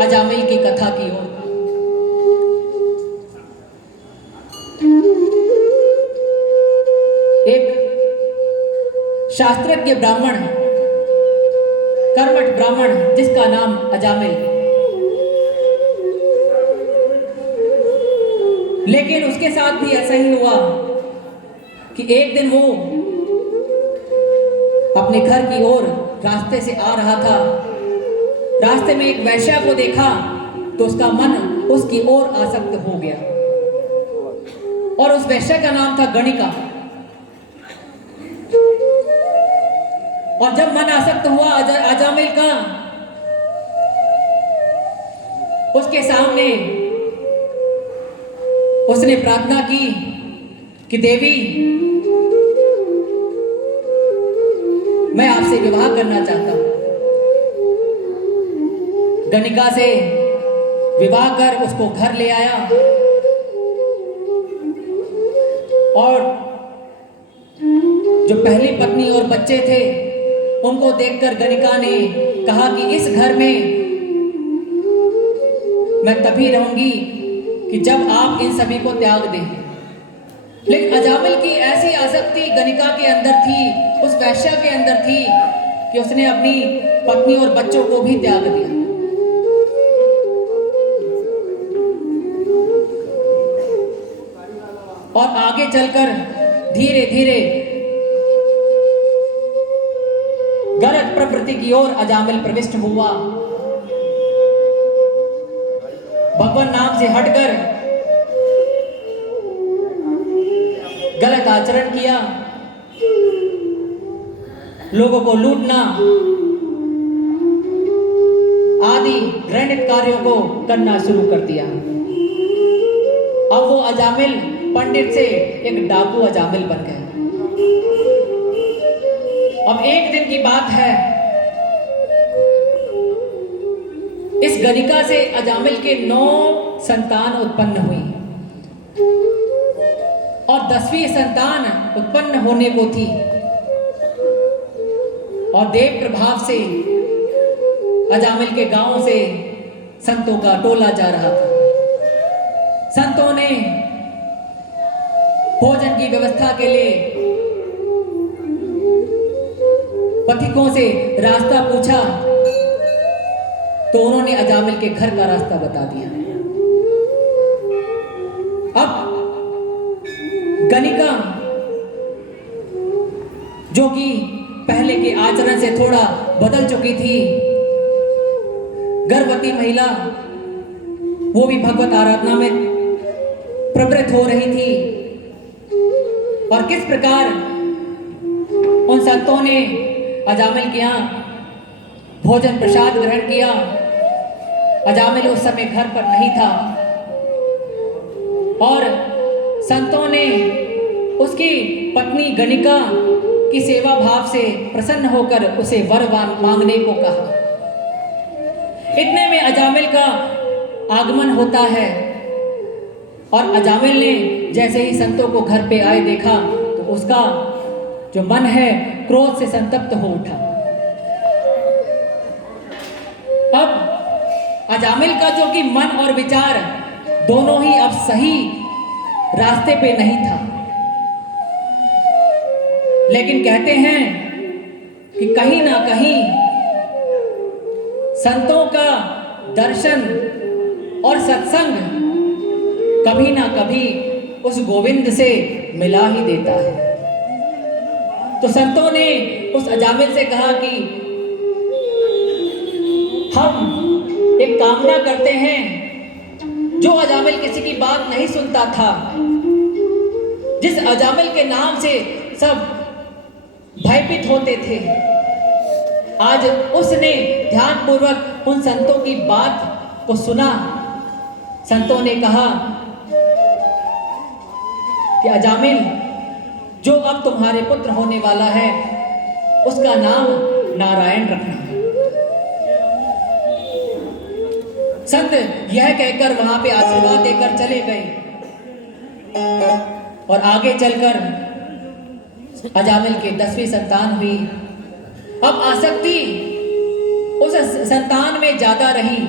अजामिल की कथा की ओर। एक शास्त्रज्ञ ब्राह्मण, कर्मठ ब्राह्मण जिसका नाम अजामिल, लेकिन उसके साथ भी ऐसा ही हुआ कि एक दिन वो अपने घर की ओर रास्ते से आ रहा था। रास्ते में एक वैश्या को देखा तो उसका मन उसकी ओर आसक्त हो गया और उस वैश्या का नाम था गणिका। और जब मन आसक्त हुआ अजामिल का, उसके सामने उसने प्रार्थना की कि देवी, मैं आपसे विवाह करना चाहता हूं। गणिका से विवाह कर उसको घर ले आया और जो पहली पत्नी और बच्चे थे उनको देखकर गणिका ने कहा कि इस घर में मैं तभी रहूंगी कि जब आप इन सभी को त्याग दें। लेकिन अजामिल की ऐसी आसक्ति गणिका के अंदर थी, उस वैश्या के अंदर थी कि उसने अपनी पत्नी और बच्चों को भी त्याग दिया। और आगे चलकर धीरे धीरे गलत प्रवृत्ति की ओर अजामिल प्रविष्ट हुआ। भगवान नाम से हटकर गलत आचरण किया, लोगों को लूटना आदि घृणित कार्यों को करना शुरू कर दिया। अब वो अजामिल पंडित से एक डाकू अजामिल बन गए। अब एक दिन की बात है, इस गणिका से अजामिल के 9 संतान उत्पन्न हुई और 10वीं संतान उत्पन्न होने को थी। और देव प्रभाव से अजामिल के गांव से संतों का टोला जा रहा था। संतों ने भोजन की व्यवस्था के लिए पथिकों से रास्ता पूछा तो उन्होंने अजामिल के घर का रास्ता बता दिया। अब गणिका, जो कि पहले के आचरण से थोड़ा बदल चुकी थी, गर्भवती महिला, वो भी भगवत आराधना में प्रवृत्त हो रही थी। और किस प्रकार उन संतों ने अजामिल के यहाँ भोजन प्रसाद ग्रहण किया। अजामिल उस समय घर पर नहीं था और संतों ने उसकी पत्नी गणिका की सेवा भाव से प्रसन्न होकर उसे वर मांगने को कहा। इतने में अजामिल का आगमन होता है और अजामिल ने जैसे ही संतों को घर पे आए देखा तो उसका जो मन है क्रोध से संतप्त हो उठा। अब अजामिल का जो कि मन और विचार दोनों ही अब सही रास्ते पे नहीं था, लेकिन कहते हैं कि कहीं ना कहीं संतों का दर्शन और सत्संग कभी ना कभी उस गोविंद से मिला ही देता है। तो संतों ने उस अजामिल से कहा कि हम एक कामना करते हैं। जो अजामिल किसी की बात नहीं सुनता था, जिस अजामिल के नाम से सब भयभीत होते थे, आज उसने ध्यानपूर्वक उन संतों की बात को सुना। संतों ने कहा कि अजामिल, जो अब तुम्हारे पुत्र होने वाला है उसका नाम नारायण रखना। संत यह कहकर वहां पे आशीर्वाद देकर चले गए और आगे चलकर अजामिल के 10वीं संतान हुई। अब आसक्ति उस संतान में ज्यादा रही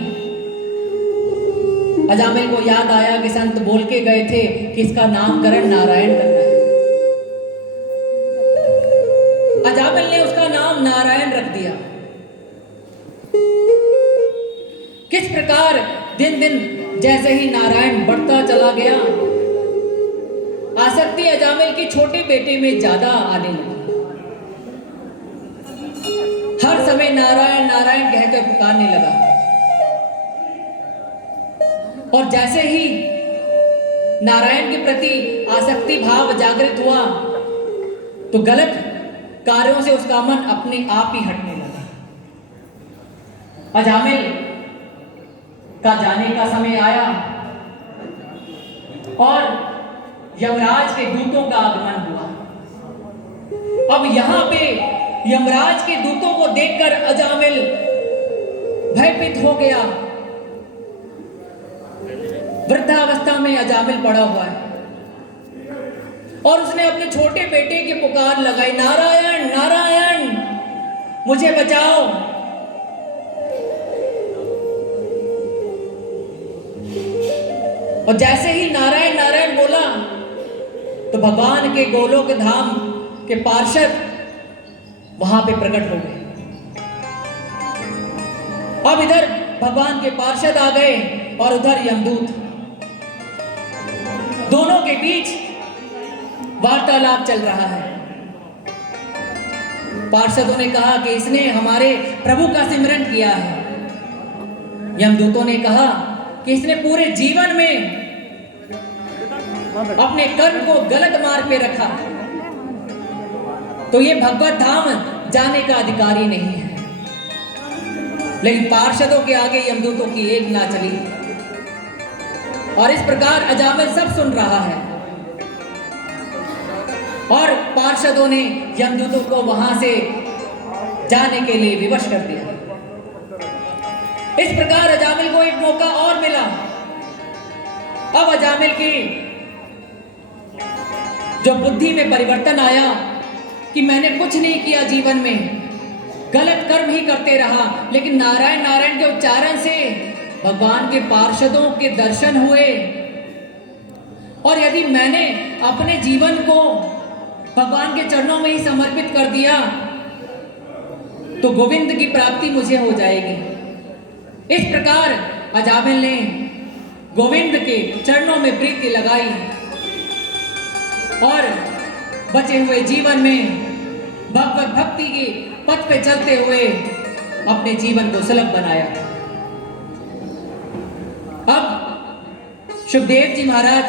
अजामिल को याद आया कि संत बोल के गए थे कि इसका नामकरण नारायण करना है। अजामिल ने उसका नाम नारायण रख दिया। किस प्रकार दिन दिन जैसे ही नारायण बढ़ता चला गया, आसक्ति अजामिल की छोटे बेटे में ज्यादा आने लगी। हर समय नारायण नारायण कहकर पुकारने लगा। और जैसे ही नारायण के प्रति आसक्ति भाव जागृत हुआ तो गलत कार्यों से उसका मन अपने आप ही हटने लगा। अजामिल का जाने का समय आया और यमराज के दूतों का आगमन हुआ। अब यहां पे यमराज के दूतों को देखकर अजामिल भयभीत हो गया। वृद्धावस्था में अजामिल पड़ा हुआ है और उसने अपने छोटे बेटे की पुकार लगाई, नारायण नारायण मुझे बचाओ। और जैसे ही नारायण नारायण बोला तो भगवान के गोलोक धाम के पार्षद वहां पे प्रकट हो गए। अब इधर भगवान के पार्षद आ गए और उधर यमदूत। दोनों के बीच वार्तालाप चल रहा है। पार्षदों ने कहा कि इसने हमारे प्रभु का सिमरन किया है। यमदूतों ने कहा कि इसने पूरे जीवन में अपने कर्म को गलत मार्ग पे रखा, तो ये भगवत धाम जाने का अधिकारी नहीं है। लेकिन पार्षदों के आगे यमदूतों की एक ना चली और इस प्रकार अजामिल सब सुन रहा है और पार्षदों ने यमदूतों को वहां से जाने के लिए विवश कर दिया। इस प्रकार अजामिल को एक मौका और मिला। अब अजामिल की जो बुद्धि में परिवर्तन आया कि मैंने कुछ नहीं किया जीवन में, गलत कर्म ही करते रहा, लेकिन नारायण नारायण के उच्चारण से भगवान के पार्षदों के दर्शन हुए और यदि मैंने अपने जीवन को भगवान के चरणों में ही समर्पित कर दिया तो गोविंद की प्राप्ति मुझे हो जाएगी। इस प्रकार अजामिल ने गोविंद के चरणों में प्रीति लगाई और बचे हुए जीवन में भगवत भक्ति के पथ पे चलते हुए अपने जीवन को सुलभ बनाया। अब सुखदेव जी महाराज